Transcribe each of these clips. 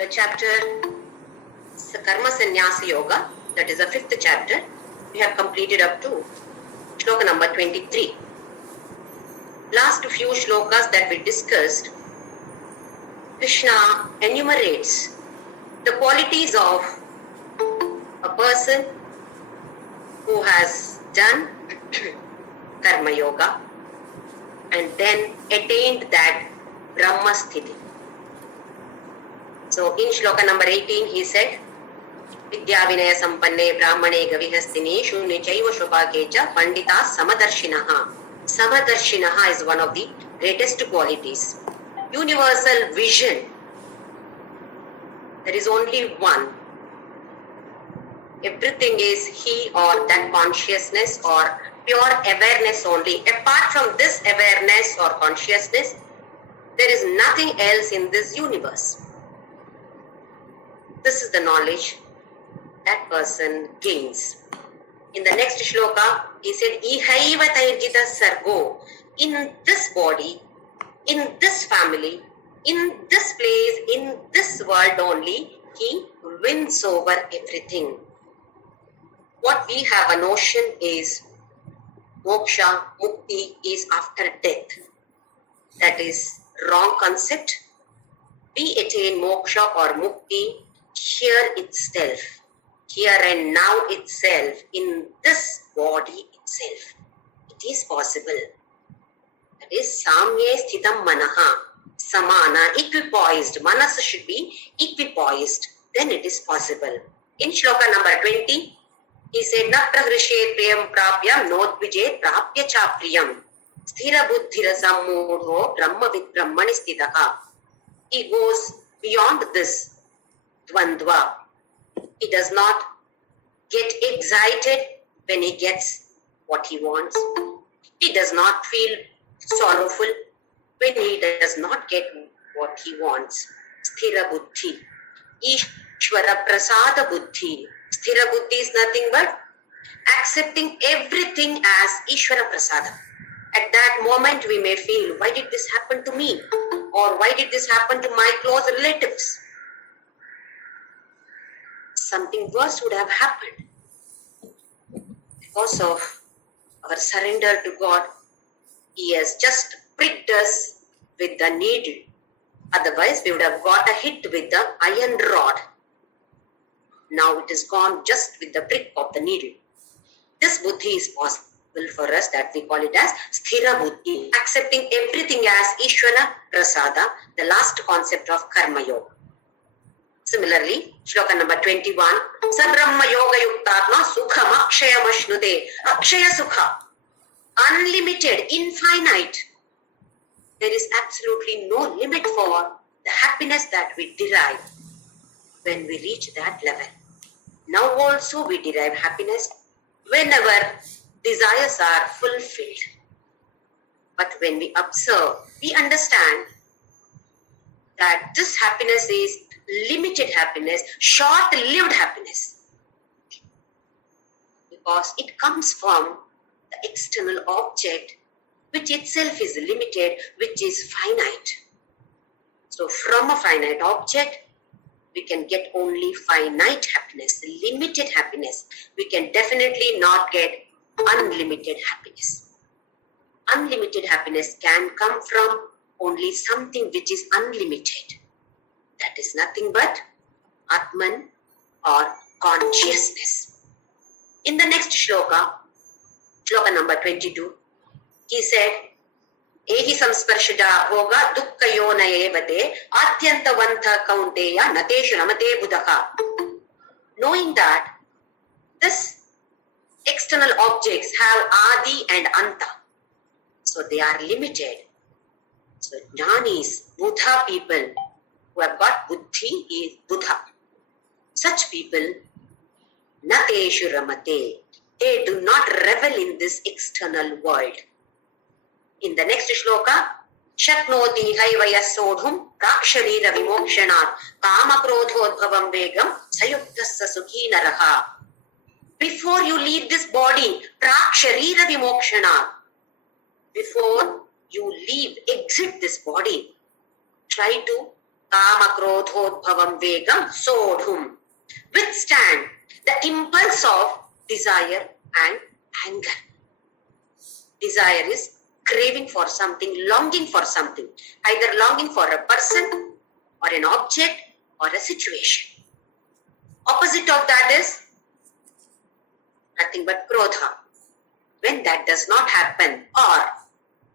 the chapter Karma Sannyasa Yoga, that is the 5th chapter. We have completed up to Shloka number 23. Last few shlokas that we discussed, Krishna enumerates the qualities of a person who has done Karma Yoga and then attained that Brahma Sthiti. So in Shloka number 18 he said, Vidya Vinaya Sampanne Brahmane Gavihastini Shunne Chaiva Shobhakecha Pandita Samadarshinaha. Samadarshinaha is one of the greatest qualities. Universal vision. There is only one. Everything is he or that consciousness or pure awareness only. Apart from this awareness or consciousness, there is nothing else in this universe. This is the knowledge that person gains. In the next shloka, he said, Ihaiva tairjita sargo. In this body, in this family, in this place, in this world only, he wins over everything. What we have a notion is moksha, mukti is after death. That is wrong concept. We attain moksha or mukti here itself, here and now itself, in this body itself. It is possible. That is samye sthitam manaha, samana, equipoised. Manas should be equipoised. Then it is possible. In shloka number 20, he said, Na prahrishe priyam prapya nodvijet prapya cha priyam sthira buddhira sammudho brahmavid brahmani sthitaha. He goes beyond this dvandva. He does not get excited when he gets what he wants. He does not feel sorrowful when he does not get what he wants. Sthira buddhi. Ishvara prasada buddhi. Sthira buddhi is nothing but accepting everything as Ishvara prasada. At that moment we may feel, why did this happen to me? Or why did this happen to my close relatives? Something worse would have happened. Because of our surrender to God, He has just pricked us with the needle. Otherwise, we would have got a hit with the iron rod. Now it is gone just with the prick of the needle. This buddhi is possible for us, that we call it as sthira buddhi, accepting everything as Ishvara prasada, the last concept of karma yoga. Similarly, shloka number 21, Sabrahma yoga yuktatma sukham akshayam ashnude. Akshaya sukha, unlimited, infinite. There is absolutely no limit for the happiness that we derive when we reach that level. Now also we derive happiness whenever desires are fulfilled. But when we observe, we understand that this happiness is limited happiness, short-lived happiness. Because it comes from the external object, which itself is limited, which is finite. So from a finite object, we can get only finite happiness, limited happiness. We can definitely not get unlimited happiness. Unlimited happiness can come from only something which is unlimited. That is nothing but Atman or consciousness. In the next shloka, shloka number 22, he said, Ehi samsparshada bhoga dukkha yona evate atyantavantha kaunteya nateshu namate buddhaka. Knowing that this external objects have adi and anta, so they are limited. So jnanis, buddha people who have got buddhi is buddha. Such people, nateshu ramate, they do not revel in this external world. In the next shloka, Shaknoti haivaya sodhum raksharira vimokshanat kama krodhodbhavam vegam sayuktasya sukhi naraha. Before you leave this body, raksharira vimokshanat, before you leave, exit this body, try to Kama krodhodbhavam vegam sodhum. Withstand the impulse of desire and anger. Desire is craving for something, longing for something, either longing for a person or an object or a situation. Opposite of that is nothing but krodha. When that does not happen, or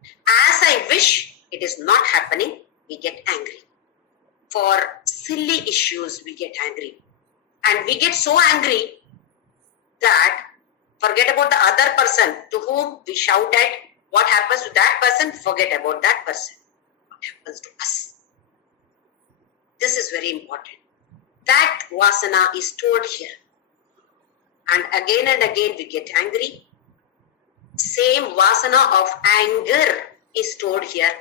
as I wish it is not happening, we get angry. For silly issues, we get angry. And we get so angry that forget about the other person to whom we shout at. What happens to that person? Forget about that person. What happens to us? This is very important. That vasana is stored here. And again we get angry. Same vasana of anger is stored here.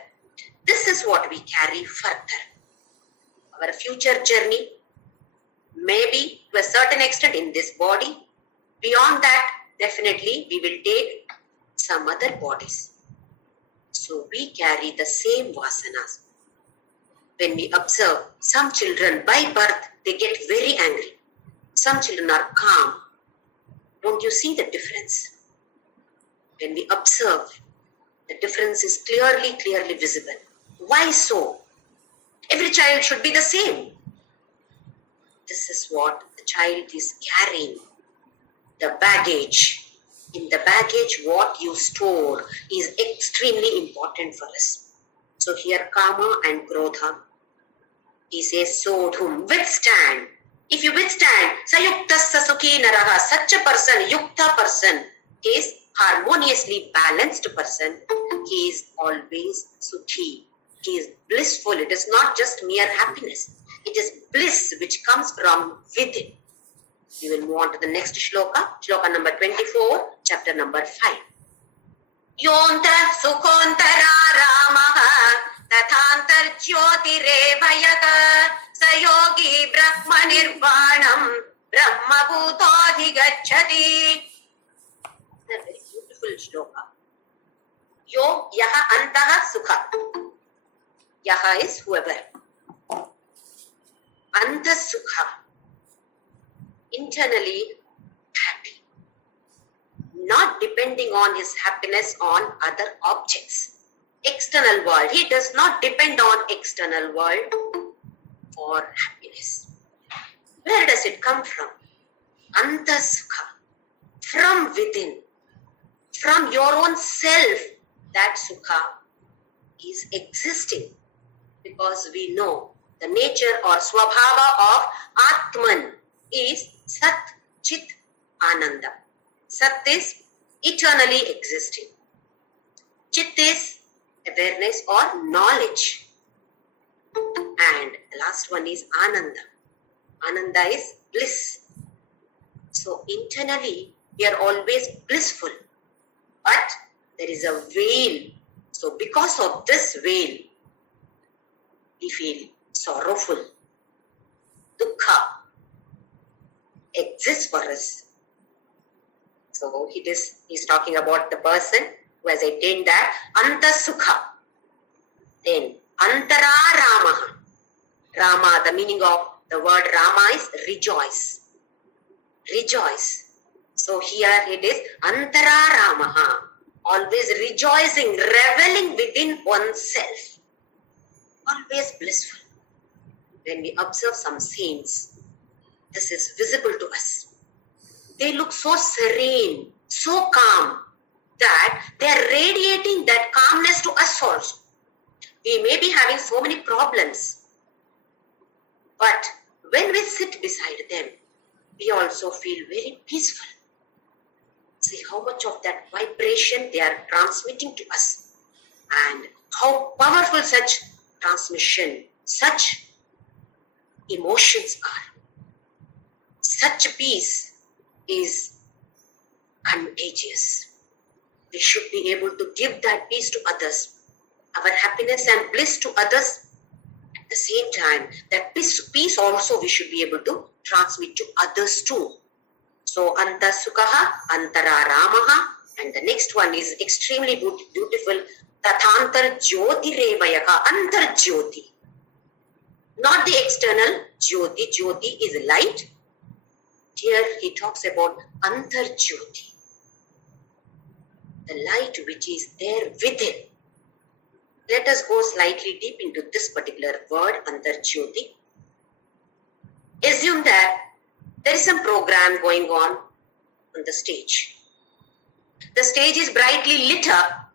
This is what we carry further. Our future journey, maybe to a certain extent in this body. Beyond that, definitely we will take some other bodies. So we carry the same vasanas. When we observe some children by birth, they get very angry. Some children are calm. Don't you see the difference? When we observe, the difference is clearly visible. Why so? Every child should be the same. This is what the child is carrying. The baggage. In the baggage, what you store is extremely important for us. So here, Kama and Krodha, he says, Sodhum, withstand. If you withstand, Sayuktasya Sukhi Naraha, such a person, Yukta person, is harmoniously balanced person. He is always Sukhi. He is blissful. It is not just mere happiness. It is bliss which comes from within. We will move on to the next shloka. Shloka number 24, chapter number 5. Yonta sukhontara ramaha tathantar jyotirevayaka sayogi brahma nirvanam brahma bhutodhi gacchati. A very beautiful shloka. Yo yaha antaha sukha. Yaha is whoever. Anta sukha. Internally happy. Not depending on his happiness on other objects. External world. He does not depend on external world for happiness. Where does it come from? Anta sukha. From within. From your own self, that sukha is existing. Because we know the nature or swabhava of Atman is Sat Chit Ananda. Sat is eternally existing. Chit is awareness or knowledge. And the last one is Ananda. Ananda is bliss. So internally we are always blissful. But there is a veil. So because of this veil, we feel sorrowful. Dukkha exists for us. So he's talking about the person who has attained that Anta Sukha. Then Antara Ramaha. Rama, the meaning of the word Rama is rejoice. Rejoice. So here it is Antara Ramaha. Always rejoicing, reveling within oneself. Always blissful. When we observe some saints, this is visible to us. They look so serene, so calm, that they are radiating that calmness to us also. We may be having so many problems, but when we sit beside them, we also feel very peaceful. See how much of that vibration they are transmitting to us, and how powerful such transmission, such emotions are. Such peace is contagious. We should be able to give that peace to others. Our happiness and bliss to others. At the same time, that peace also we should be able to transmit to others too. So, Anta Sukhaha, Antara Ramaha, and the next one is extremely beautiful. Tathantar Jyoti Revayaka, Antar Jyoti. Not the external Jyoti. Jyoti is light. Here he talks about Antar Jyoti, the light which is there within. Let us go slightly deep into this particular word, Antar Jyoti. Assume that there is some program going on the stage. The stage is brightly lit up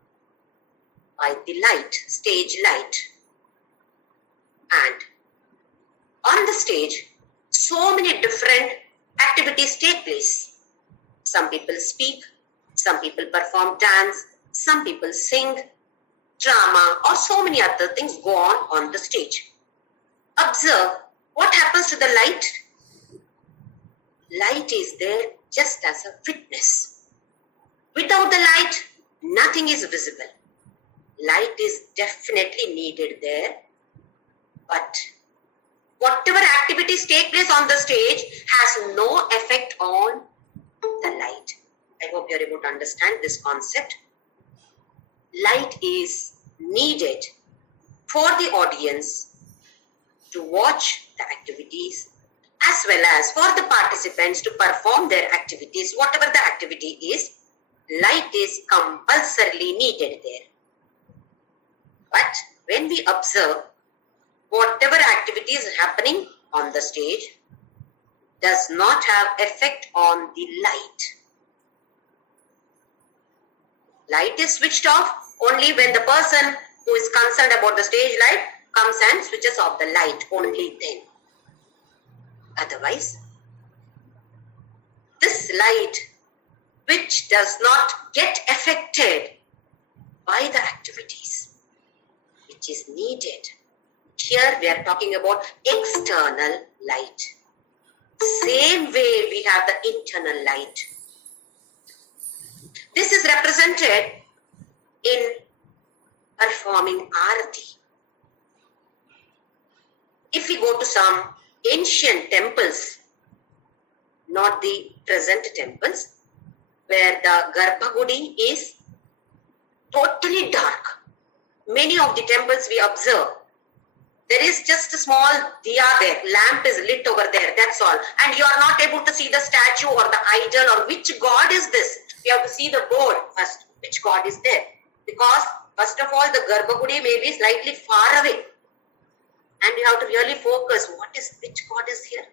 by the light, stage light. And on the stage, so many different activities take place. Some people speak, some people perform dance, some people sing, drama, or so many other things go on the stage. Observe what happens to the light. Light is there just as a witness. Without the light, nothing is visible. Light is definitely needed there. But whatever activities take place on the stage has no effect on the light. I hope you are able to understand this concept. Light is needed for the audience to watch the activities as well as for the participants to perform their activities. Whatever the activity is, light is compulsorily needed there. But when we observe whatever activity is happening on the stage does not have effect on the light. Light is switched off only when the person who is concerned about the stage light comes and switches off the light, only then. Otherwise, this light which does not get affected by the activities which is needed. Here we are talking about external light. Same way we have the internal light. This is represented in performing arati. If we go to some ancient temples, not the present temples, where the Garbhagudi is totally dark. Many of the temples we observe, there is just a small diya there, lamp is lit over there, that's all. And you are not able to see the statue or the idol or which god is this. You have to see the board first, which god is there. Because first of all, the Garbhagudi may be slightly far away. And you have to really focus, which god is here?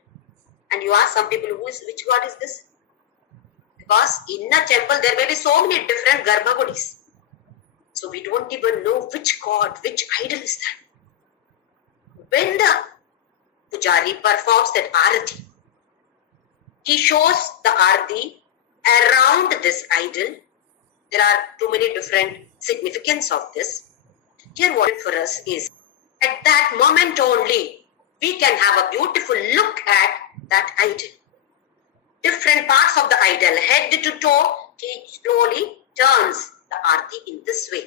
And you ask some people, which god is this? Because in a temple, there may be so many different Garbhagudis. So we don't even know which god, which idol is that. When the Pujari performs that arati, he shows the arati around this idol. There are too many different significance of this. Here what for us is, at that moment only, we can have a beautiful look at that idol. Different parts of the idol, head to toe, he slowly turns the arati in this way,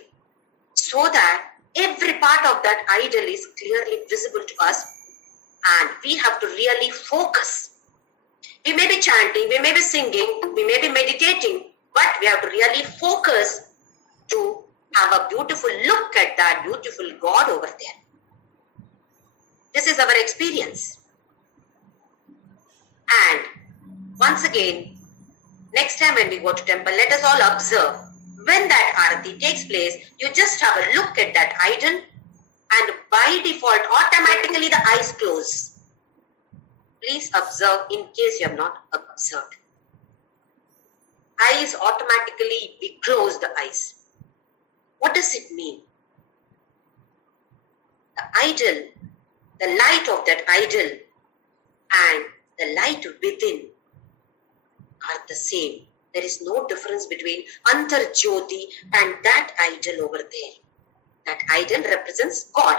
so that every part of that idol is clearly visible to us, and we have to really focus. We may be chanting, we may be singing, we may be meditating, but we have to really focus to have a beautiful look at that beautiful God over there. This is our experience. And once again, next time when we go to temple, let us all observe. When that arati takes place, you just have a look at that idol, and by default, automatically the eyes close. Please observe in case you have not observed. Eyes automatically, we close the eyes. What does it mean? The idol, the light of that idol and the light within are the same. There is no difference between Antar Jyoti and that idol over there. That idol represents God.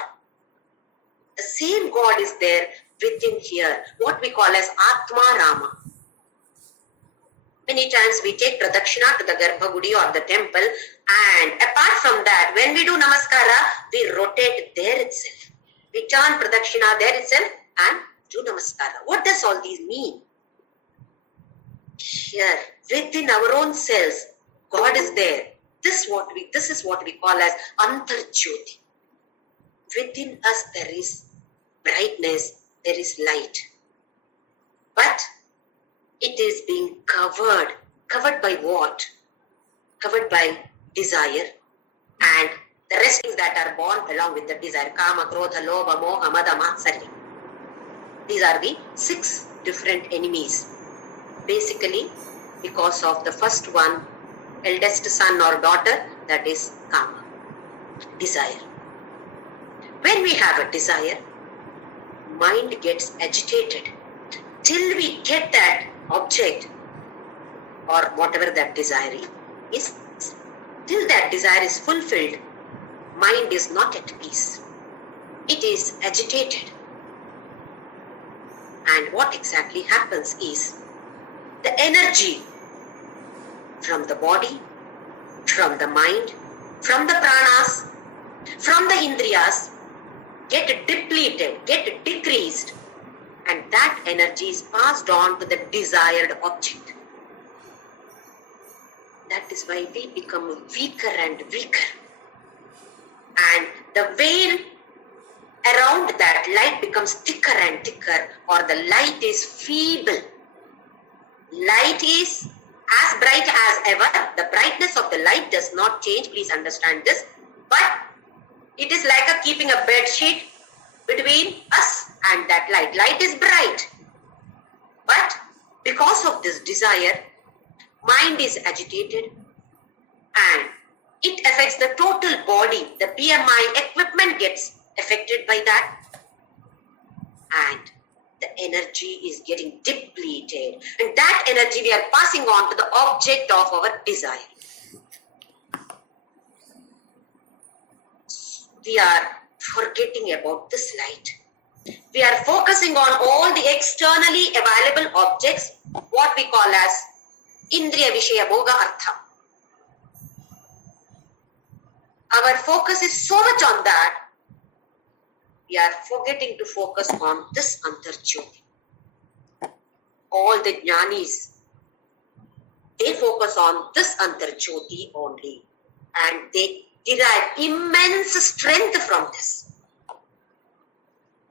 The same God is there within here, what we call as Atma Rama. Many times we take pradakshina to the Garbhagudi or the temple, and apart from that, when we do namaskara, we rotate there itself. We turn pradakshina there itself and do namaskara. What does all these mean? Here, within our own selves, God is there. This is what we call as Antar Jyoti. Within us there is brightness, there is light. But it is being covered. Covered by what? Covered by desire and the rest things that are born along with the desire. Kama, Krodha, Lobha, Moha, Mada, Matsarya. These are the 6 different enemies. Basically, because of the first one, eldest son or daughter, that is Kama, desire. When we have a desire, mind gets agitated. Till we get that object or whatever that desire is, till that desire is fulfilled, mind is not at peace. It is agitated. And what exactly happens is the energy from the body, from the mind, from the pranas, from the indriyas get depleted, get decreased, and that energy is passed on to the desired object. That is why we become weaker and weaker. And the veil around that light becomes thicker and thicker, or the light is feeble. Light is as bright as ever. The brightness of the light does not change, please understand this. But it is like keeping a bed sheet between us and that light. Light is bright. But because of this desire, mind is agitated and it affects the total body. The BMI equipment gets affected by that. And the energy is getting depleted. And that energy we are passing on to the object of our desire. We are forgetting about this light. We are focusing on all the externally available objects, what we call as Indriya Vishaya Bhoga Artha. Our focus is so much on that, we are forgetting to focus on this Antarjyoti. All the jnanis, they focus on this Antarjyoti only, and they derive immense strength from this.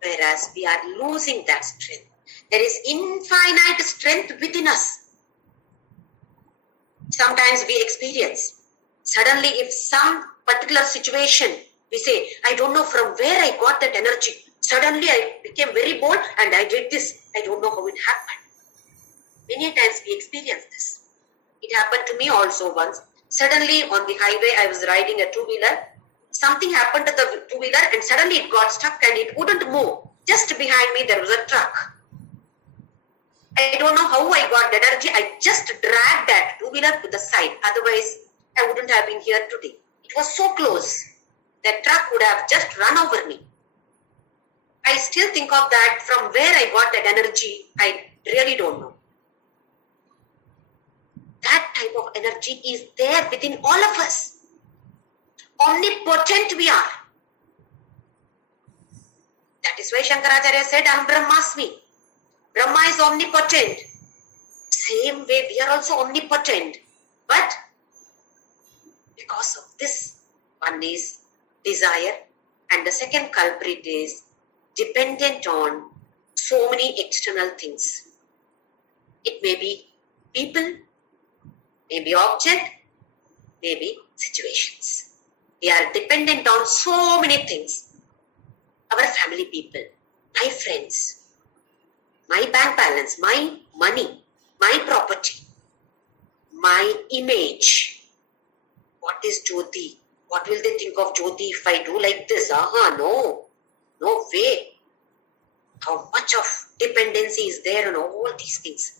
Whereas we are losing that strength. There is infinite strength within us. Sometimes we experience, suddenly if some particular situation, we say, I don't know from where I got that energy. Suddenly I became very bold and I did this. I don't know how it happened. Many times we experience this. It happened to me also once. Suddenly on the highway I was riding a two-wheeler. Something happened to the two-wheeler and suddenly it got stuck and it wouldn't move. Just behind me there was a truck. I don't know how I got the energy. I just dragged that two-wheeler to the side. Otherwise I wouldn't have been here today. It was so close. That truck would have just run over me. I still think of that, from where I got that energy, I really don't know. That type of energy is there within all of us. Omnipotent we are. That is why Shankaracharya said, Aham Brahmasmi. Brahma is omnipotent. Same way we are also omnipotent. But because of this, one is desire, and the second culprit is dependent on so many external things. It may be people, maybe object, maybe situations. We are dependent on so many things. Our family people, my friends, my bank balance, my money, my property, my image. What is Jyoti? What will they think of Jyoti if I do like this? No way. How much of dependency is there on all these things?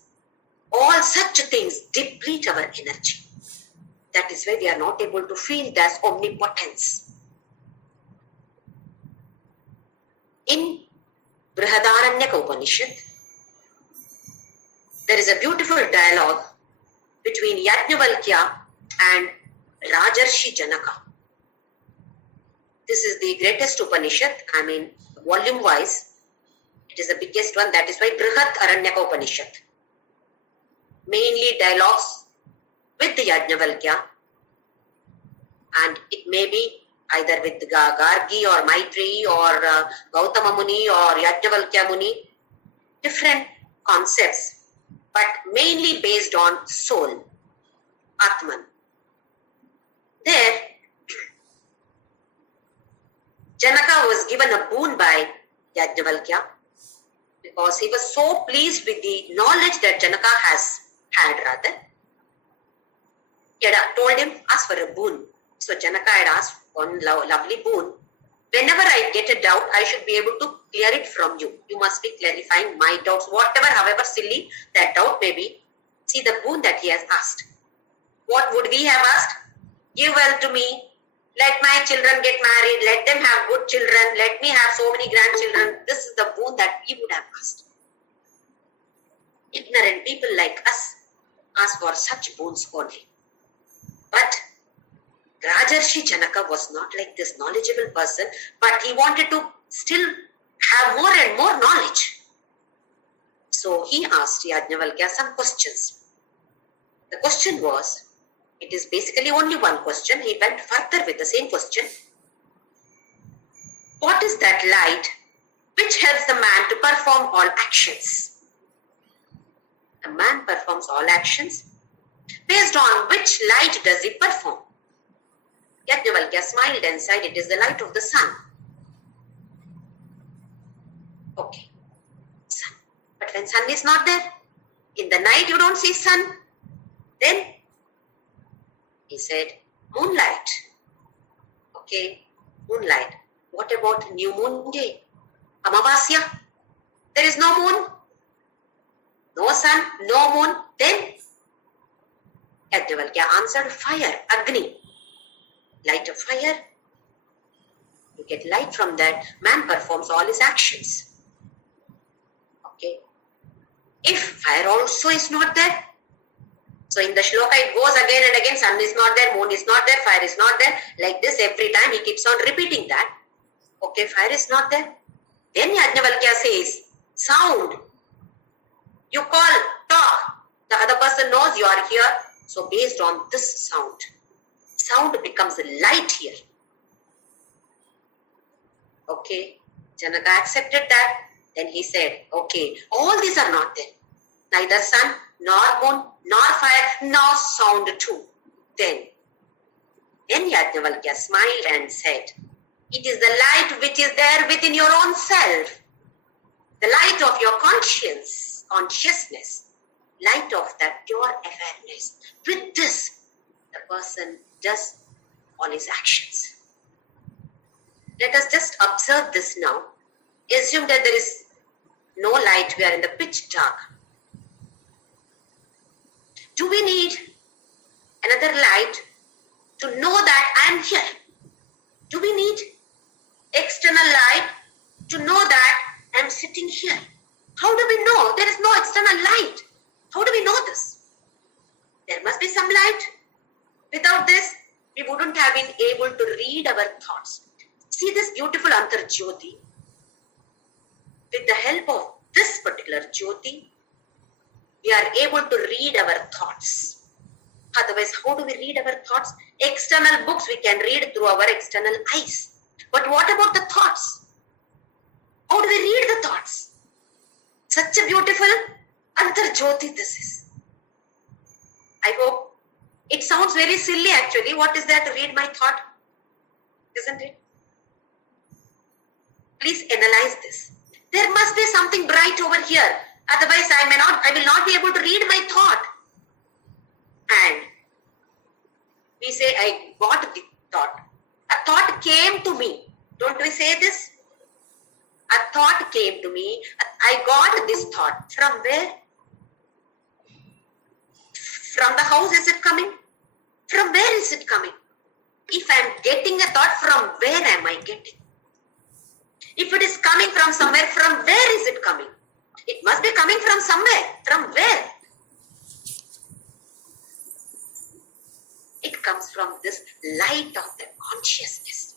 All such things deplete our energy. That is why we are not able to feel that omnipotence. In Brihadaranyaka Upanishad, there is a beautiful dialogue between Yajnavalkya and Rajarshi Janaka. This is the greatest Upanishad, volume wise, it is the biggest one. That is why Brihat Aranyaka Upanishad. Mainly dialogues with the Yajnavalkya, and it may be either with Gargi or Maitreyi or Gautama Muni or Yajnavalkya Muni, different concepts, but mainly based on soul, Atman. There, Janaka was given a boon by Yajnavalkya because he was so pleased with the knowledge that Janaka had rather. He had told him, ask for a boon. So Janaka had asked one lovely boon. Whenever I get a doubt, I should be able to clear it from you. You must be clarifying my doubts, whatever, however silly that doubt may be. See the boon that he has asked. What would we have asked? Give wealth to me. Let my children get married. Let them have good children. Let me have so many grandchildren. This is the boon that we would have asked. Ignorant people like us ask for such boons only. But Rajarshi Janaka was not like this knowledgeable person, but he wanted to still have more and more knowledge. So he asked Yajnavalkya some questions. The question was, it is basically only one question. He went further with the same question. What is that light which helps the man to perform all actions? A man performs all actions. Based on which light does he perform? Yajnavalkya smiled and said, it is the light of the sun. Okay, sun. But when sun is not there, in the night you don't see sun. Then he said, moonlight. Okay, moonlight. What about new moon day? Amavasya. There is no moon, no sun, no moon. Then Yajnavalkya answered, fire, Agni. Light of fire. You get light from that. Man performs all his actions. Okay. If fire also is not there, so in the shloka it goes again and again, sun is not there, moon is not there, fire is not there. Like this every time he keeps on repeating that. Okay, fire is not there. Then Yajnavalkya says, sound. You call, talk. The other person knows you are here. So based on this sound becomes a light here. Okay, Janaka accepted that. Then he said, okay, all these are not there. Neither sun, nor moon, nor fire, nor sound too. Then Yajnavalkya smiled and said, it is the light which is there within your own self. The light of your consciousness. Light of that pure awareness. With this, the person does all his actions. Let us just observe this now. Assume that there is no light, we are in the pitch dark. Do we need another light to know that I am here? Do we need external light to know that I am sitting here? How do we know? There is no external light. How do we know this? There must be some light. Without this, we wouldn't have been able to read our thoughts. See this beautiful Antar-Jyoti. With the help of this particular Jyoti, we are able to read our thoughts. Otherwise, how do we read our thoughts? External books we can read through our external eyes. But what about the thoughts? How do we read the thoughts? Such a beautiful Antar-Jyoti this is. I hope it sounds very silly actually. What is that? Read my thought. Isn't it? Please analyze this. There must be something bright over here. Otherwise, I will not be able to read my thought. And we say, I got the thought. A thought came to me. Don't we say this? A thought came to me. I got this thought. From where? From the house is it coming? From where is it coming? If I am getting a thought, from where am I getting? If it is coming from somewhere, from where is it coming? It must be coming from somewhere. From where? It comes from this light of the consciousness.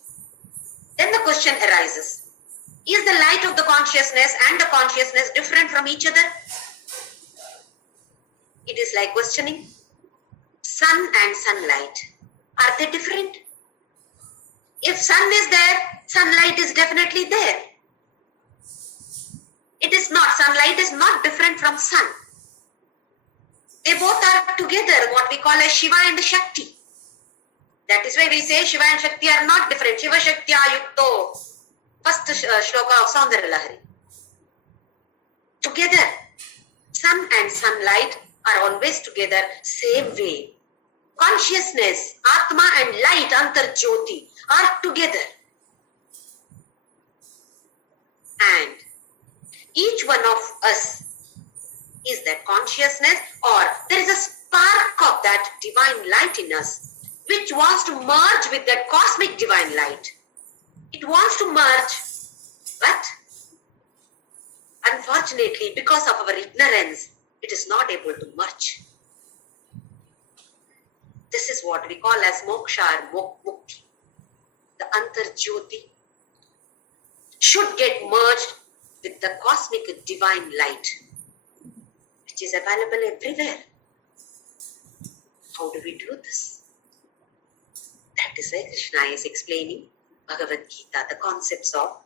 Then the question arises, is the light of the consciousness and the consciousness different from each other? It is like questioning, sun and sunlight, are they different? If sun is there, sunlight is definitely there. It is not. Sunlight is not different from sun. They both are together, what we call as Shiva and Shakti. That is why we say Shiva and Shakti are not different. Shiva Shakti Ayukto. First shloka of Saundarya Lahari. Together. Sun and sunlight are always together, same way. Consciousness, Atma and light, Antar Jyoti, are together. And each one of us is that consciousness, or there is a spark of that divine light in us, which wants to merge with that cosmic divine light. It wants to merge, but unfortunately, because of our ignorance, it is not able to merge. This is what we call as moksha or mukti. The Antar Jyoti should get merged with the cosmic divine light, which is available everywhere. How do we do this? That is why Krishna is explaining Bhagavadgita, the concepts of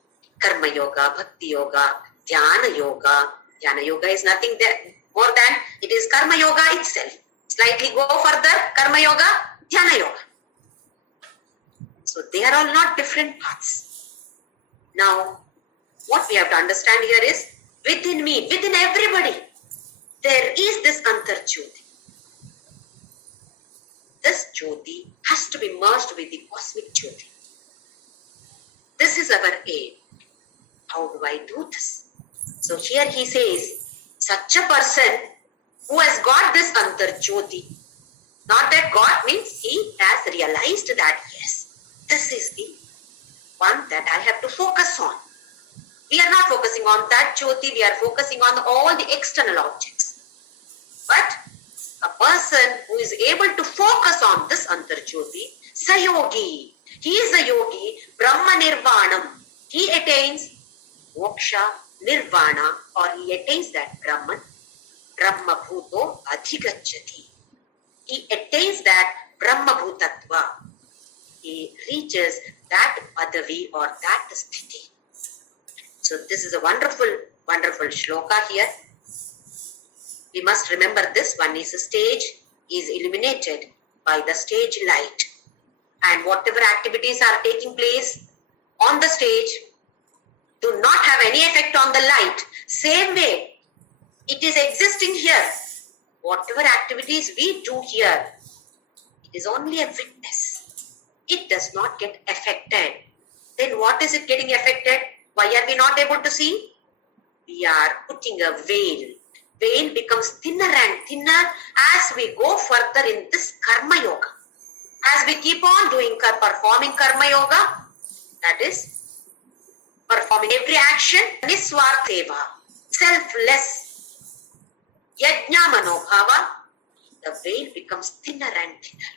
Karma Yoga, Bhakti Yoga, Dhyana Yoga. Dhyana Yoga is nothing more than it is Karma Yoga itself. Slightly go further, Karma Yoga, Dhyana Yoga. So they are all not different paths. Now, what we have to understand here is, within me, within everybody, there is this Antar Jyoti. This Jyoti has to be merged with the cosmic Jyoti. This is our aim. How do I do this? So here he says, such a person who has got this Antar Jyoti, not that God means he has realized that yes, this is the one that I have to focus on. We are not focusing on that Jyoti, we are focusing on all the external objects. But a person who is able to focus on this Antar Jyoti, Sayogi, he is a yogi, Brahma Nirvanam, he attains moksha, nirvana, or he attains that Brahman, Brahma Bhuto Adhigacchati. He attains that Brahma Bhutatva. He reaches that Padavi or that Sthiti. So this is a wonderful, wonderful shloka here. We must remember this one is a stage is illuminated by the stage light. And whatever activities are taking place on the stage do not have any effect on the light. Same way, it is existing here. Whatever activities we do here, it is only a witness. It does not get affected. Then what is it getting affected? Why are we not able to see? We are putting a veil. Veil becomes thinner and thinner as we go further in this Karma Yoga. As we keep on performing Karma Yoga, that is, performing every action, Niswartheva, selfless, Yajna Manobhava, the veil becomes thinner and thinner.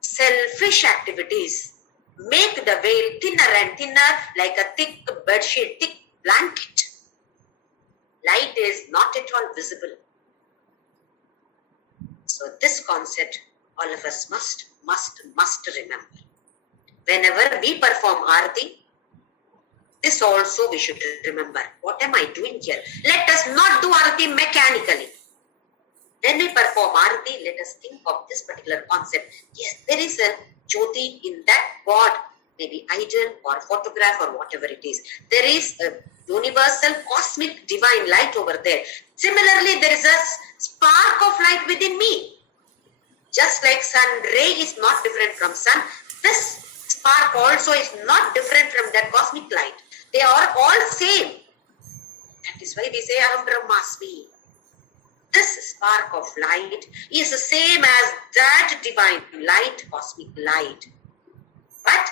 Selfish activities make the veil thinner and thinner like a thick bedsheet, thick blanket. Light is not at all visible. So this concept all of us must remember. Whenever we perform Arati, this also we should remember. What am I doing here? Let us not do Arati mechanically. When we perform Arati, let us think of this particular concept. Yes, there is a Jyoti in that God, maybe idol or photograph or whatever it is. There is a universal cosmic divine light over there. Similarly, there is a spark of light within me. Just like sun ray is not different from sun, this spark also is not different from that cosmic light. They are all same. That is why we say Aham Brahmasmi. This spark of light is the same as that divine light, cosmic light. But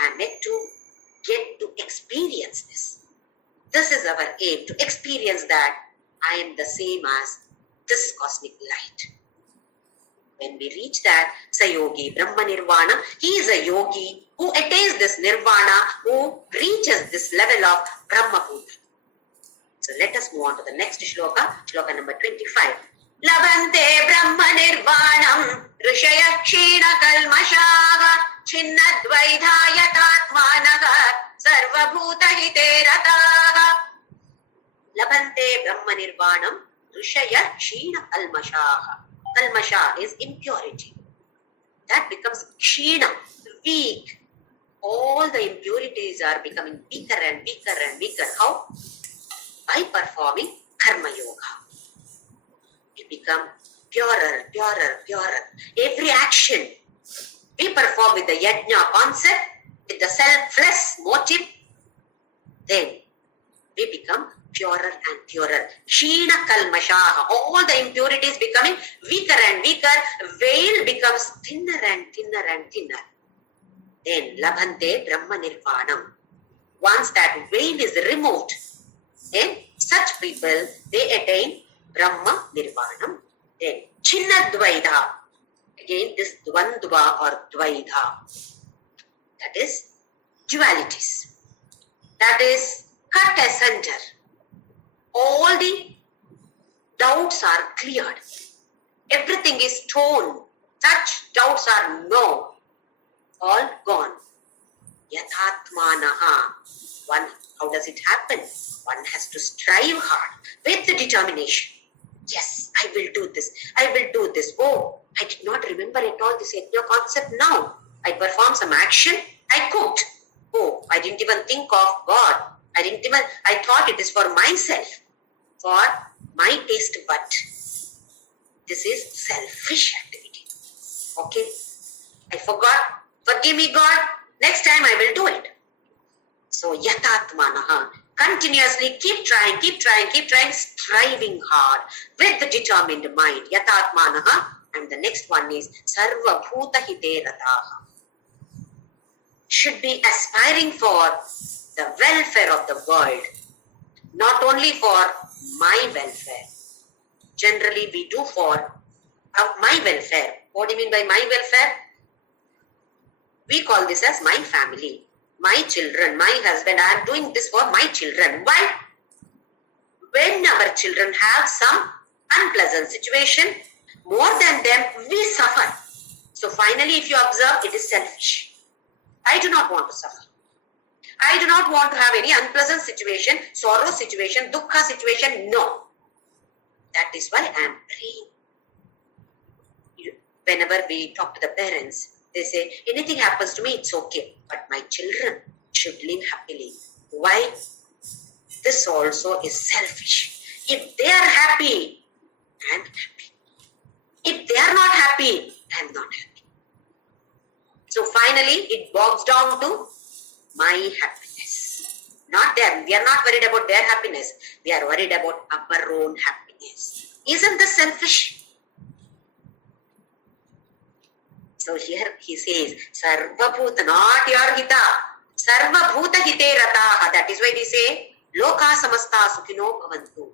I am yet to get to experience this. This is our aim, to experience that I am the same as this cosmic light. When we reach that, Sayogi, Brahma Nirvana, he is a yogi who attains this Nirvana, who reaches this level of Brahma Bhuta. So let us move on to the next shloka, shloka number 25. Labhante Brahma Nirvanam Rishaya Kshina Kalmashaha Chinnadvaidha Yatatmanaha Sarva Bhuta Hite Rataha. Labhante Brahma Nirvanam Rishaya Kshina Kalmashaha. Kalmasha is impurity. That becomes kshina, weak. All the impurities are becoming weaker and weaker and weaker. How? By performing karma yoga. We become purer, purer, purer. Every action we perform with the yajna concept, with the selfless motive, then we become purer and purer. Kshina kalmashaha. All the impurities becoming weaker and weaker. Veil becomes thinner and thinner and thinner. Then labhante Brahma Nirvanam. Once that veil is removed, then such people, they attain Brahma Nirvanam. Then Chinnadvaidha. Again this Dvandva or Dvaidha. That is dualities. That is cut asunder. All the doubts are cleared. Everything is torn. Such doubts are no. All gone. Yathatmanaha. One, how does it happen? One has to strive hard with the determination. Yes, I will do this. I will do this. Oh, I did not remember at all this yajna concept now. I performed some action. I cooked. Oh, I didn't even think of God. I thought it is for myself. For my taste bud. This is selfish activity. Okay? I forgot. Forgive me, God. Next time I will do it. So, yatatmanaha. Continuously keep trying, striving hard with the determined mind. Yatatmanaha. And the next one is sarva bhuta hite rataha. Should be aspiring for the welfare of the world. Not only for my welfare. Generally, we do for my welfare. What do you mean by my welfare? We call this as my family, my children, my husband. I am doing this for my children. Why? When our children have some unpleasant situation, more than them, we suffer. So finally, if you observe, it is selfish. I do not want to suffer. I do not want to have any unpleasant situation, sorrow situation, dukkha situation. No. That is why I am praying. Whenever we talk to the parents, they say, anything happens to me, it's okay. But my children should live happily. Why? This also is selfish. If they are happy, I am happy. If they are not happy, I am not happy. So finally, it boils down to my happiness. Not them. We are not worried about their happiness. We are worried about our own happiness. Isn't this selfish? So here he says, Sarva Bhuta, not your hita. Sarva Bhuta hite rataha. That is why we say, Loka samasta sukhino bhavantu.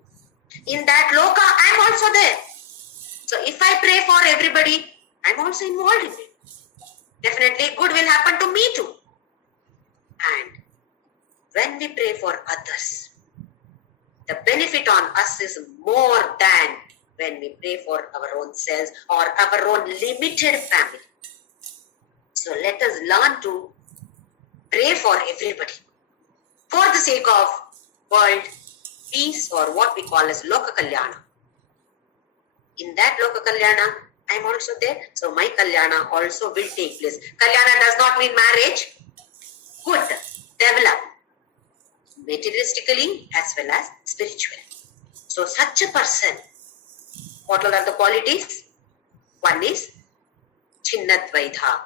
In that Loka, I am also there. So if I pray for everybody, I am also involved in it. Definitely good will happen to me too. And when we pray for others, the benefit on us is more than when we pray for our own selves or our own limited family. So let us learn to pray for everybody for the sake of world peace or what we call as Loka Kalyana. In that Loka Kalyana, I am also there. So my Kalyana also will take place. Kalyana does not mean marriage. Good, develop materialistically as well as spiritually. So such a person, what are the qualities? One is Chinnadvaidha,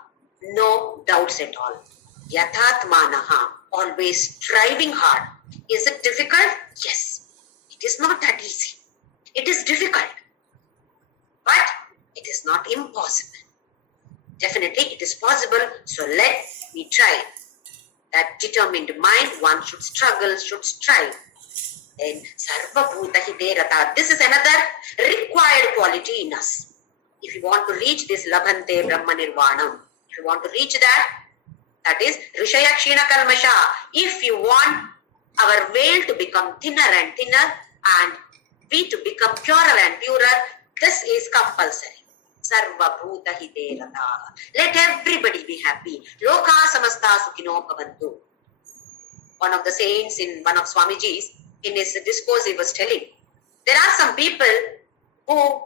no doubts at all. Yathatmanaha, always striving hard. Is it difficult? Yes. It is not that easy. It is difficult. But it is not impossible. Definitely it is possible. So let me try. That determined mind, one should struggle, should strive. Then Sarva Bhuta hite rataha. This is another required quality in us. If you want to reach this Labhante Brahma Nirvanam, if you want to reach that, that is Rishaya Kshina Kalmasha. If you want our veil to become thinner and thinner and we to become purer and purer, This is compulsory. Sarva bhuta hite rataha. Let everybody be happy. Loka samasta sukhino bhavantu. One of the saints in one of Swamiji's, in his discourse, he was telling, there are some people who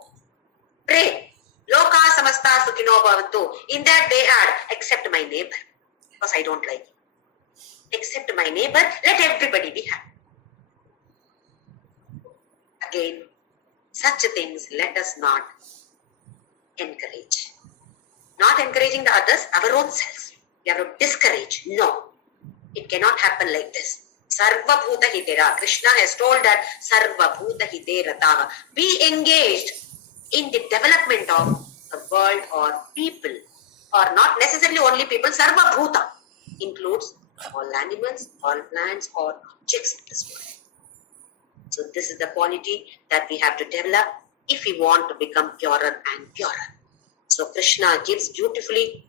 pray, Loka samasta sukhino bhavantu. In that they add, except my neighbor, because I don't like him. Except my neighbor, let everybody be happy. Again, such things let us not encourage. Not encouraging the others, our own selves. We have to discourage. No, it cannot happen like this. Sarva bhuta hitera. Krishna has told that Sarva bhuta hitera. Be engaged in the development of the world or people, or not necessarily only people. Sarva bhuta includes all animals, all plants, all objects in this world. So this is the quality that we have to develop if we want to become purer and purer. So Krishna gives beautifully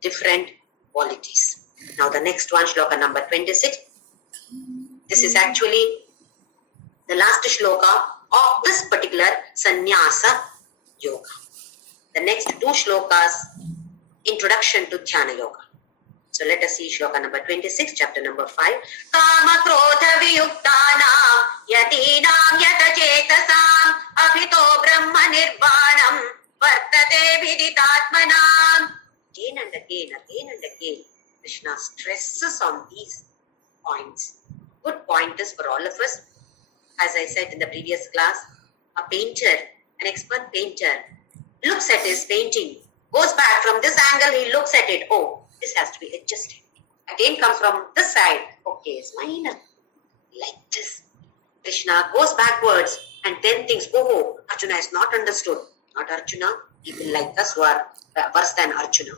different qualities. Now the next one, shloka number 26. This is actually the last shloka of this particular sannyasa yoga. The next two shlokas, introduction to dhyana yoga. So let us see shloka number 26, chapter number 5. Kama krodha viyuktanam yatinam yatachetasam abhito brahma nirvanam vartate viditatmanam. Again and again, Krishna stresses on these points. Good pointers for all of us. As I said in the previous class, a painter, an expert painter, looks at his painting, goes back from this angle, he looks at it, oh, this has to be adjusted. Again comes from this side, okay, it's minor. Like this. Krishna goes backwards and then thinks, oh, Arjuna has not understood. Not Arjuna, people like us who are worse than Arjuna.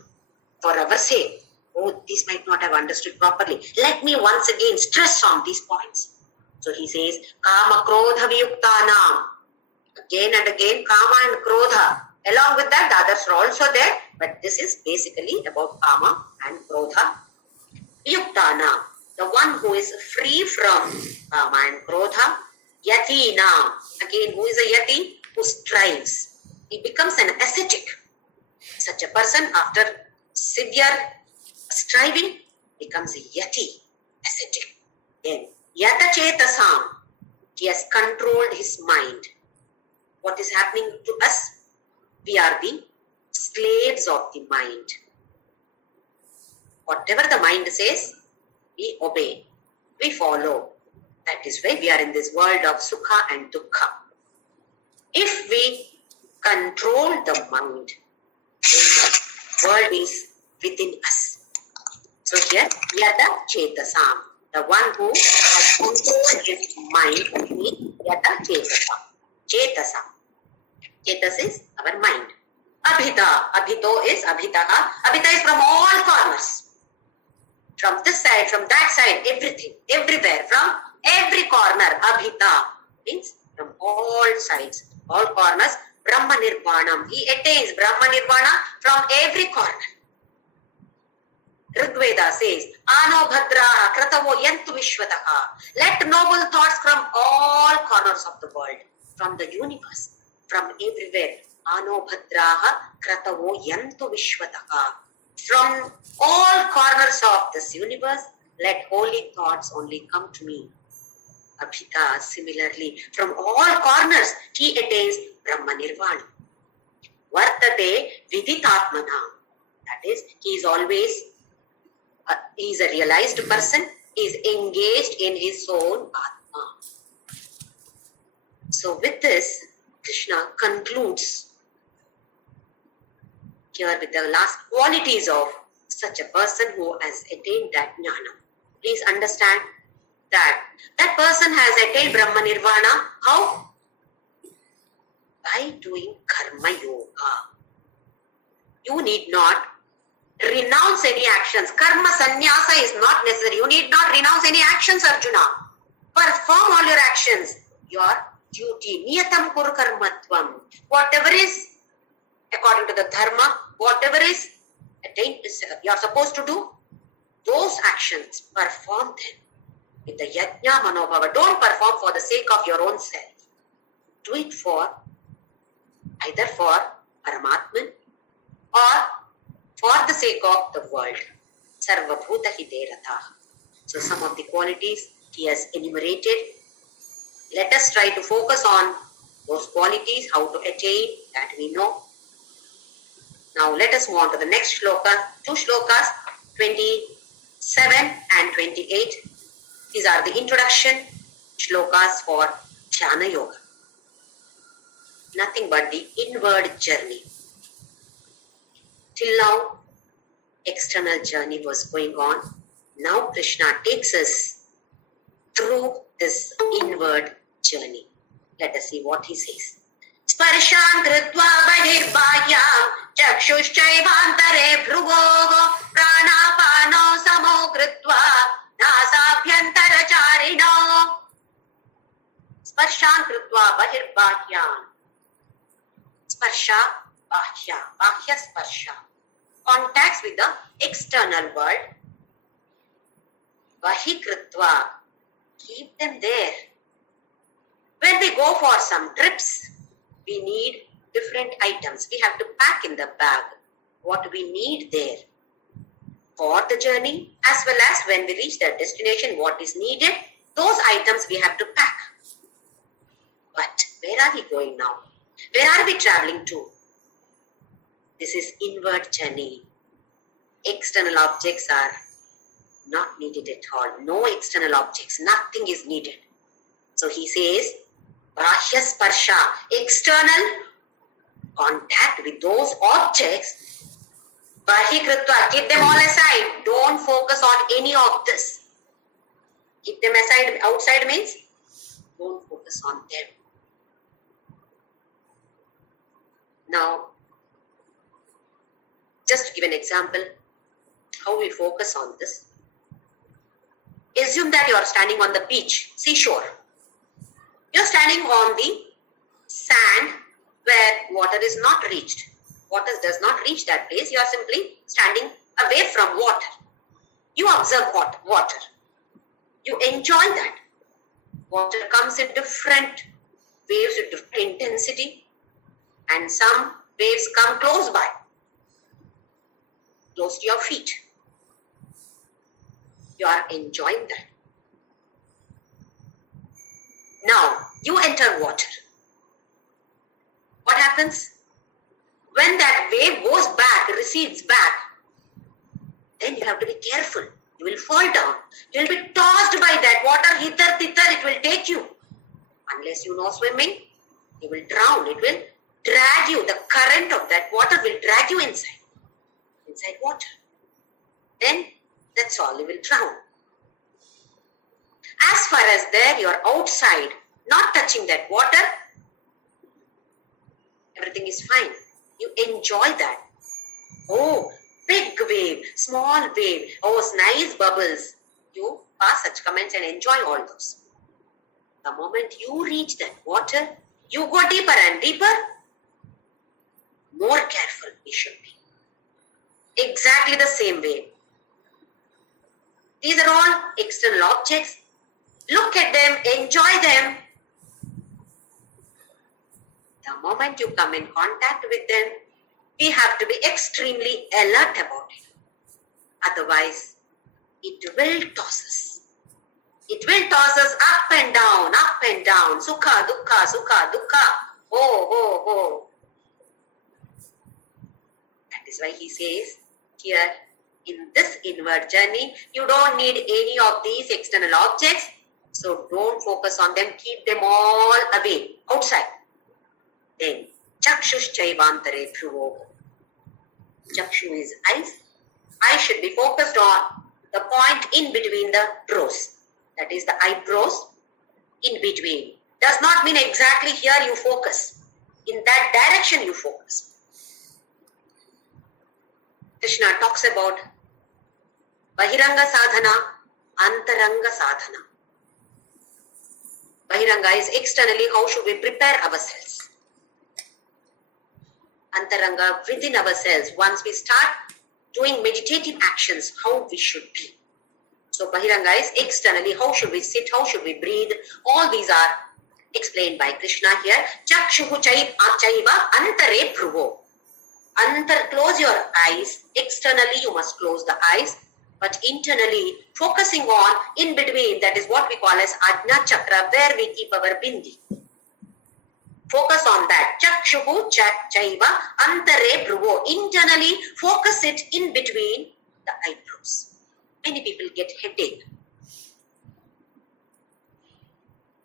For our sake, oh, these might not have understood properly. Let me once again stress on these points. So he says, Kama Krodha Viyuktanam. Again and again, Kama and Krodha. Along with that, the others are also there. But this is basically about Kama and Krodha. Viyuktana, the one who is free from Kama and Krodha. Yatina, again, who is a yati? Who strives. He becomes an ascetic. Such a person, after severe striving, becomes a yati, ascetic. Then, yata chetasam, he has controlled his mind. What is happening to us? We are the slaves of the mind. Whatever the mind says, we obey, we follow. That is why we are in this world of sukha and dukkha. If we control the mind, then the world is within us. So here, yata chetasam, the one who has controlled his mind, is yata chetasam. Chetasam. Chetas is our mind. Abhita. Abhito is abhitaha. Abhita is from all corners. From this side, from that side, everything, everywhere, from every corner. Abhita means from all sides, all corners. Brahma Nirvanam. He attains Brahma Nirvana from every corner. Rigveda says, Ano Bhadra Kratavo Yantu Vishwataha. Let noble thoughts from all corners of the world, from the universe, from everywhere. Ano Bhadraha Kratavo Yantu Vishwataha. From all corners of this universe, let holy thoughts only come to me. Abhita, similarly, from all corners, he attains Brahma Nirvana. Vartate Viditatmana. That is, he is always, he is a realized person, he is engaged in his own Atma. So with this, Krishna concludes here with the last qualities of such a person who has attained that jnana. Please understand that that person has attained Brahma Nirvana. How? By doing karma yoga. You need not renounce any actions. Karma sannyasa is not necessary. You need not renounce any actions, Arjuna. Perform all your actions. Your duty. Niyatam kur karmatvam. Whatever is according to the dharma, whatever is attained, you are supposed to do, those actions, perform them with the yajna manobhava. Don't perform for the sake of your own self. Do it for, I either for Paramatman or for the sake of the world. Sarvabhuta hite ratha. So some of the qualities he has enumerated. Let us try to focus on those qualities, how to attain, that we know. Now let us move on to the next shloka, two shlokas, 27 and 28. These are the introduction shlokas for Jnana Yoga. Nothing but the inward journey. Till now, external journey was going on. Now Krishna takes us through this inward journey. Let us see what he says. Sparshan kritva bahirbahyam chakshushchaivantare bhruvogo pranapano samo kritva nasabhyantara charino. Sparshan kritva bahirbahyam. Sparsha, bahya, bahya sparsha. Contacts with the external world. Bahikritva, keep them there. When we go for some trips, we need different items. We have to pack in the bag what we need there for the journey, as well as when we reach the destination, what is needed, those items we have to pack. But where are we going now? Where are we traveling to? This is inward journey. External objects are not needed at all. No external objects. Nothing is needed. So he says, Bahya sparsha, external contact with those objects. Bahikritva, keep them all aside. Don't focus on any of this. Keep them aside. Outside means don't focus on them. Now, just to give an example, how we focus on this. Assume that you are standing on the beach, seashore. You are standing on the sand where water is not reached. Water does not reach that place. You are simply standing away from water. You observe water. You enjoy that. Water comes in different waves with different intensity. And some waves come close by, close to your feet. You are enjoying that. Now, you enter water. What happens? When that wave goes back, recedes back, then you have to be careful. You will fall down. You will be tossed by that water, hither, thither, it will take you. Unless you know swimming, you will drown. It will drag you. The current of that water will drag you inside water. Then that's all, you will drown. As far as there, you are outside, not touching that water, everything is fine. You enjoy that. Oh, big wave, small wave, oh, nice bubbles. You pass such comments and enjoy all those. The moment you reach that water, you go deeper and deeper. More careful we should be. Exactly the same way. These are all external objects. Look at them, enjoy them. The moment you come in contact with them, we have to be extremely alert about it. Otherwise, it will toss us. It will toss us up and down. Sukha, dukkha. Oh. That is why he says here, in this inward journey, you don't need any of these external objects. So don't focus on them. Keep them all away, outside. Then, chakshushchaivantare bhruvogo. Chakshu is eyes. Eyes should be focused on the point in between the brows. That is the eyebrows in between. Does not mean exactly here you focus. In that direction you focus. Krishna talks about Bahiranga sadhana, Antaranga sadhana. Bahiranga is externally, how should we prepare ourselves? Antaranga, within ourselves, once we start doing meditative actions, how we should be. So Bahiranga is externally, how should we sit, how should we breathe? All these are Explained by Krishna here. Chakshuhu chaiva antare bhruvo. Close your eyes. Externally you must close the eyes, but internally focusing on in between, that is what we call as Ajna Chakra, where we keep our bindi. Focus on that. Chakshuhu chaiva antare bhruvo. Internally focus it in between the eyebrows. Many people get headache.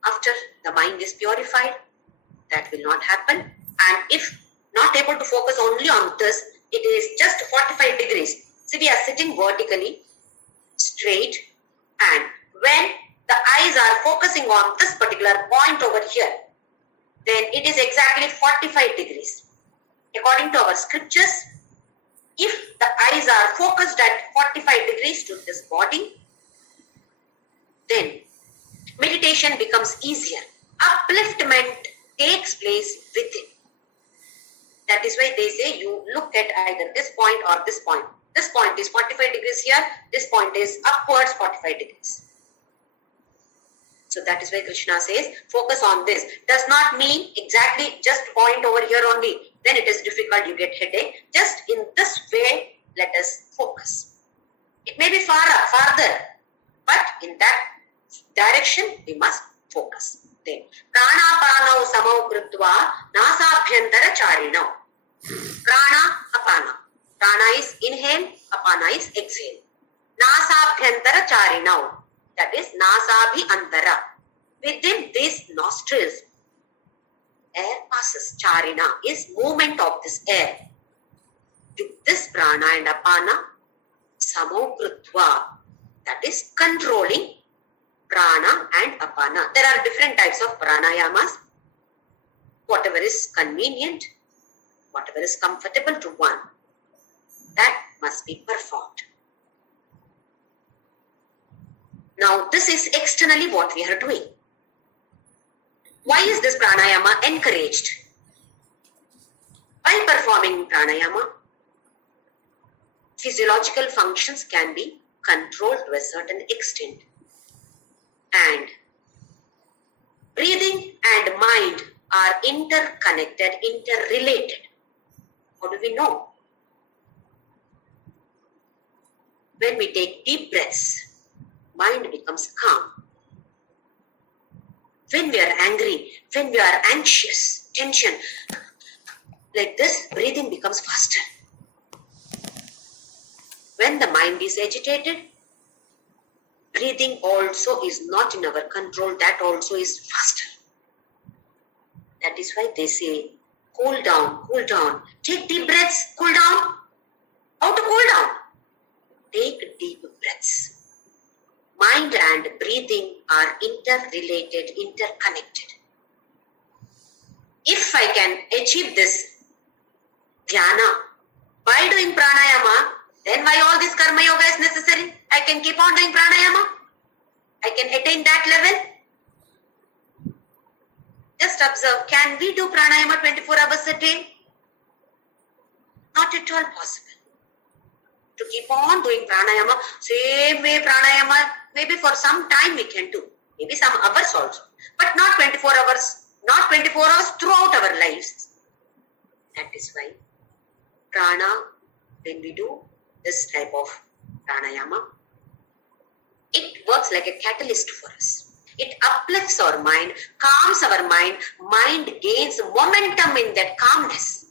After the mind is purified, that will not happen. And if not able to focus only on this, it is just 45 degrees. So we are sitting vertically, straight, and when the eyes are focusing on this particular point over here, then it is exactly 45 degrees. According to our scriptures, if the eyes are focused at 45 degrees to this body, then meditation becomes easier. Upliftment takes place within. That is why they say you look at either this point or this point. This point is 45 degrees here, this point is upwards 45 degrees. So that is why Krishna says, focus on this. Does not mean exactly just point over here only. Then it is difficult, you get headache. Just in this way, let us focus. It may be farther, but in that direction, we must focus. Then, pranapanau samau krutva nasabhyantara charinau. Prana, apana. Prana is inhale, apana is exhale. Nasabhyantara charinau. That is nasabhi antara. Within these nostrils, air passes. Charina is movement of this air. To this prana and apana, samo krutva. That is controlling prana and apana. There are different types of pranayamas. Whatever is convenient, whatever is comfortable to one, that must be performed. Now, this is externally what we are doing. Why is this pranayama encouraged? By performing pranayama, physiological functions can be controlled to a certain extent. And breathing and mind are interconnected, interrelated. How do we know? When we take deep breaths, mind becomes calm. When we are angry, when we are anxious, tension, like this, breathing becomes faster. When the mind is agitated, breathing also is not in our control, that also is faster. That is why they say, cool down, take deep breaths, cool down. How to cool down? Take deep breaths. Mind and breathing are interrelated, interconnected. If I can achieve this dhyana by doing pranayama, then why all this karma yoga is necessary? I can keep on doing pranayama. I can attain that level. Just observe, can we do pranayama 24 hours a day? Not at all possible. To keep on doing pranayama, same way pranayama, maybe for some time we can do, maybe some hours also, but not 24 hours, not 24 hours throughout our lives. That is why prana, when we do this type of pranayama, it works like a catalyst for us. It uplifts our mind, calms our mind, mind gains momentum in that calmness.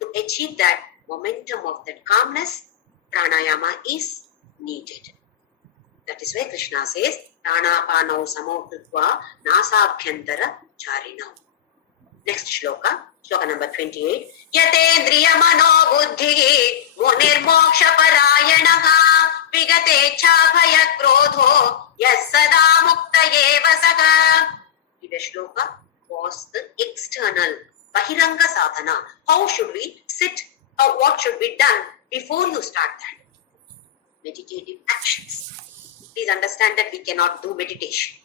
To achieve that momentum of that calmness, pranayama is needed. That is why Krishna says, pranapanau samo krutva nasabhyantara charinau. Next shloka, shloka number 28. Yatendriya mano buddhi munirmoksha parayanaha vigatecha bhaya krodho yasada mukta eva saga. Previous shloka was the external bahiranga sadhana. How should we sit? What should be done before you start that? Meditative actions. Please understand that we cannot do meditation.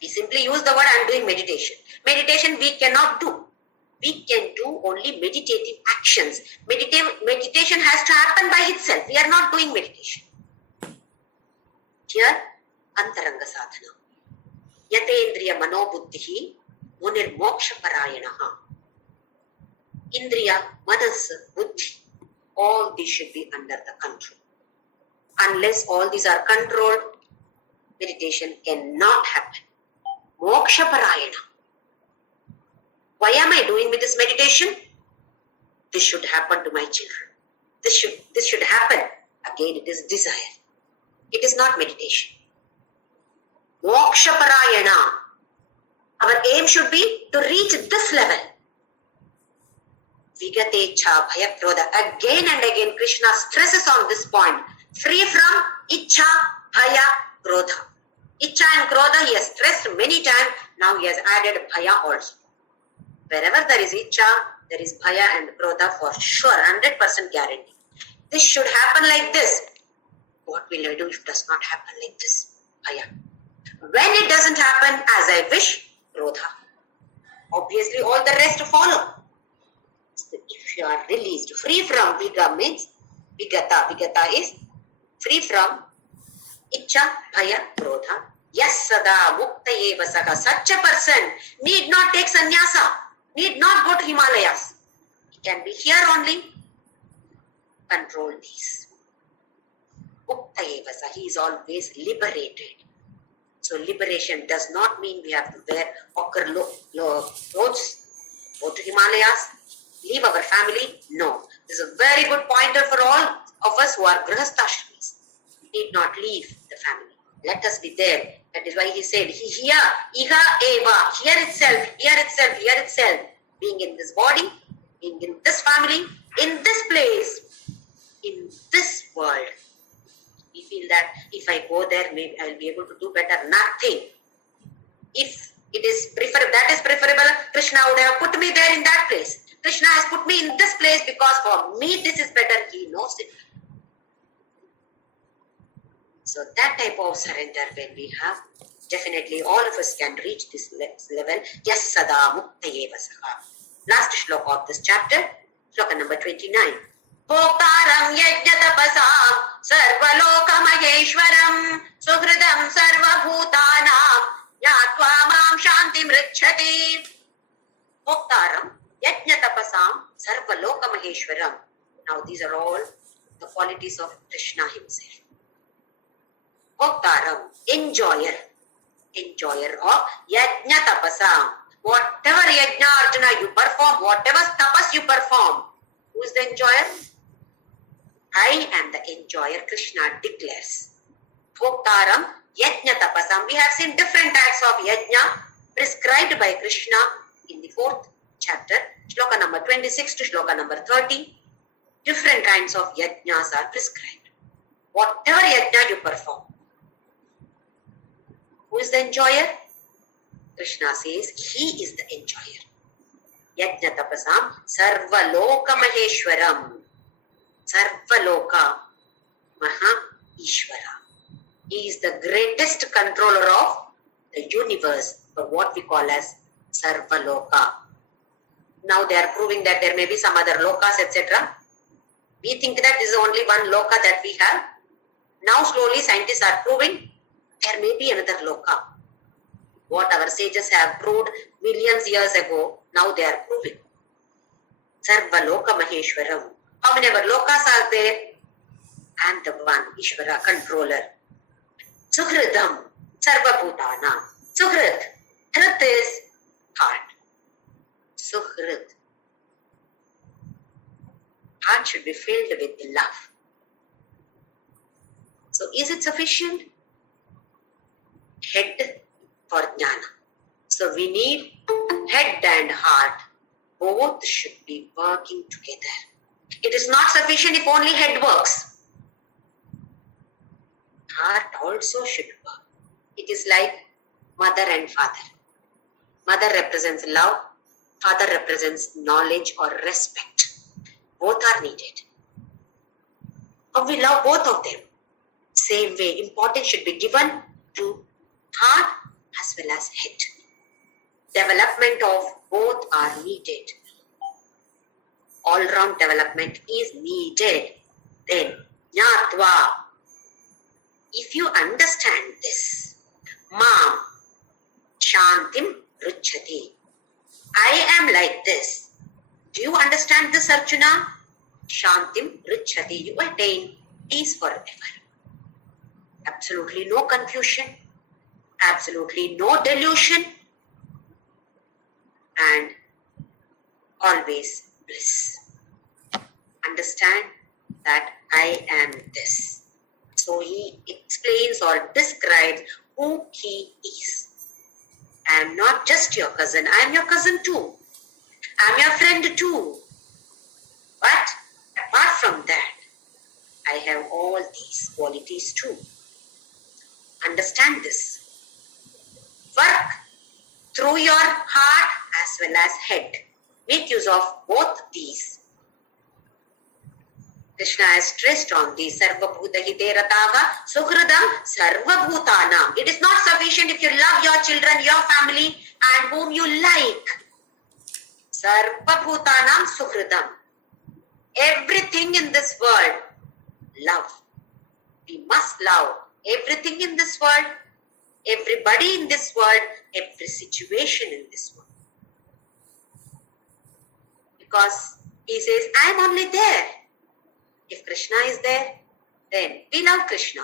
We simply use the word I am doing meditation. Meditation we cannot do. We can do only meditative actions. Meditation has to happen by itself. We are not doing meditation. Here, antaranga sadhana. Yatendriya manobuddhihi munir mokshaparayanaha. Indriya, manas, buddhi, all these should be under the control. Unless all these are controlled, meditation cannot happen. Mokshaparayana. Why am I doing with this meditation? This should happen to my children. This should happen. Again, it is desire. It is not meditation. Mokshaparayana. Our aim should be to reach this level. Vigatecha bhayakrodha. Again and again, Krishna stresses on this point. Free from icha, bhaya, krodha. Icha and krodha he has stressed many times. Now he has added bhaya also. Wherever there is icha, there is bhaya and krodha for sure, 100% guarantee. This should happen like this. What will I do if it does not happen like this? Bhaya. When it doesn't happen as I wish, krodha. Obviously all the rest follow. So if you are released, free from viga means vigata. Vigata is free from icha, bhaya, krodha. Yes, sada, mukta eva saka. Such a person need not take sannyasa, need not go to Himalayas. He can be here only. Control these. Mukta eva saka. He is always liberated. So liberation does not mean we have to wear ochre clothes, go to Himalayas, leave our family. No. This is a very good pointer for all of us who are grihasthashramis. We need not leave the family. Let us be there. That is why he said, here, iha eva, here itself, being in this body, being in this family, in this place, in this world. We feel that if I go there, maybe I'll be able to do better. Nothing. If it is preferable, Krishna would have put me there in that place. Krishna has put me in this place because for me this is better. He knows it. So that type of surrender when we have, definitely all of us can reach this level. Yes, sada mukta eva saha. Last shloka of this chapter, shloka number 29. Bhoktaram yajnatapasam sarvaloka maheshwaram suhridam sarvabhutanam yatva mam shantim ricchati. Bhoktaram yajnatapasam sarvaloka maheshwaram. Now these are all the qualities of Krishna himself. Bhoktaram, enjoyer of yajna tapasam. Whatever yajna Arjuna you perform, whatever tapas you perform, who is the enjoyer? I am the enjoyer, Krishna declares. Bhoktaram yajna tapasam. We have seen different types of yajna prescribed by Krishna in the 4th chapter, shloka number 26 to shloka number 30. Different kinds of yajnas are prescribed. Whatever yajna you perform, who is the enjoyer? Krishna says he is the enjoyer. Yajna tapasam sarvaloka maheshwaram. Sarvaloka maha ishvara. He is the greatest controller of the universe, or what we call as sarvaloka. Now they are proving that there may be some other lokas, etc. We think that this is only one loka that we have. Now slowly scientists are proving there may be another loka. What our sages have proved millions years ago, now they are proving. Sarvaloka maheshwaram. How many other lokas are there? And the one, Ishvara, controller. Suhridam, sarvabhutana. Suhrid. Hrit is heart. Suhrid. Heart should be filled with love. So is it sufficient? Head for jnana. So we need head and heart. Both should be working together. It is not sufficient if only head works. Heart also should work. It is like mother and father. Mother represents love. Father represents knowledge or respect. Both are needed. But we love both of them. Same way, importance should be given to heart as well as head. Development of both are needed. All-round development is needed. Then, jnatva. If you understand this, mam, Shantim Ruchati. I am like this. Do you understand this, Arjuna? Shantim Ruchati. You attain peace forever. Absolutely no confusion. Absolutely no delusion. And always bliss. Understand that I am this. So he explains or describes who he is. I am not just your cousin. I am your cousin too. I am your friend too. But apart from that, I have all these qualities too. Understand this. Work through your heart as well as head. Make use of both these. Krishna has stressed on the Sarva Bhuta Hite Rataha Sukhradam Sarva Bhutanam. It is not sufficient if you love your children, your family and whom you like. Sarva Bhutanam Sukhradam. Everything in this world, love. We must love everything in this world, everybody in this world, every situation in this world. Because he says, I am only there. If Krishna is there, then we love Krishna.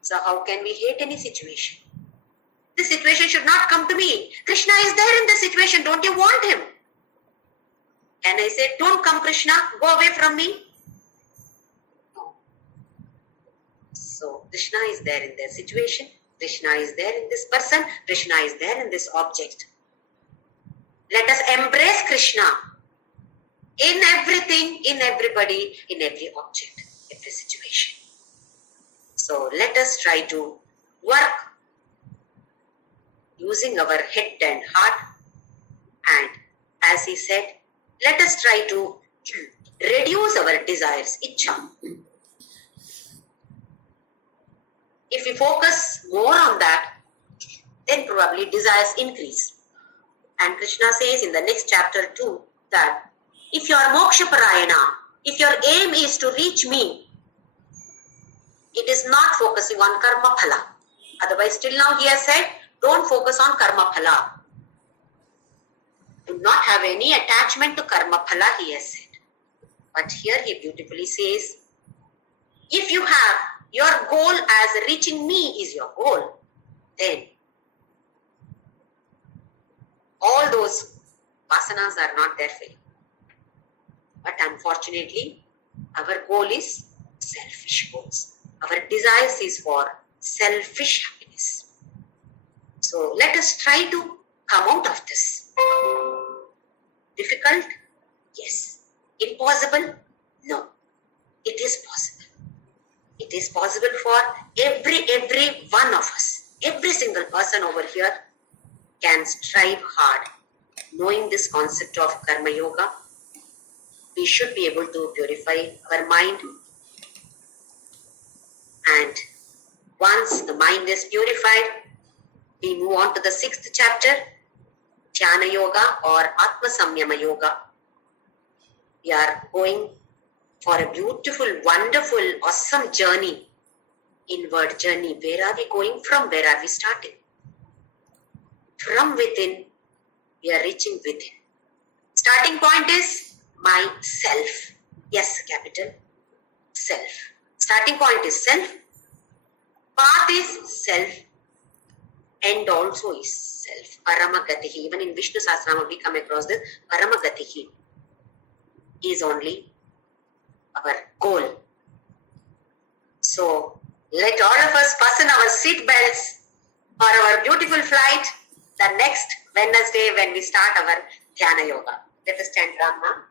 So how can we hate any situation? This situation should not come to me. Krishna is there in this situation. Don't you want him? Can I say, don't come Krishna, go away from me? No. So Krishna is there in their situation. Krishna is there in this person. Krishna is there in this object. Let us embrace Krishna in everything, in everybody, in every object, every situation. So let us try to work using our head and heart. And as he said, let us try to reduce our desires, ichha. If we focus more on that, then probably desires increase. And Krishna says in the next chapter too that if you are moksha parayana, if your aim is to reach me, it is not focusing on karma phala. Otherwise, till now he has said, don't focus on karma phala. Do not have any attachment to karma phala, he has said. But here he beautifully says, if you have your goal as reaching me is your goal, then all those vasanas are not there for you. But unfortunately, our goal is selfish goals. Our desires is for selfish happiness. So let us try to come out of this. Difficult? Yes. Impossible? No. It is possible. It is possible for every one of us. Every single person over here can strive hard. Knowing this concept of karma yoga, we should be able to purify our mind. And once the mind is purified, we move on to the 6th chapter, Jnana Yoga or Atma Samyama Yoga. We are going for a beautiful, wonderful, awesome journey, inward journey. Where are we going from? Where are we starting? From within, we are reaching within. Starting point is myself. Yes, capital self. Starting point is self. Path is self. End also is self. Paramagatihi. Even in Vishnu Sahasranama we come across this. Paramagatihi is only our goal. So let all of us fasten our seat belts for our beautiful flight the next Wednesday when we start our Dhyana Yoga. Let us chant Ram Nam.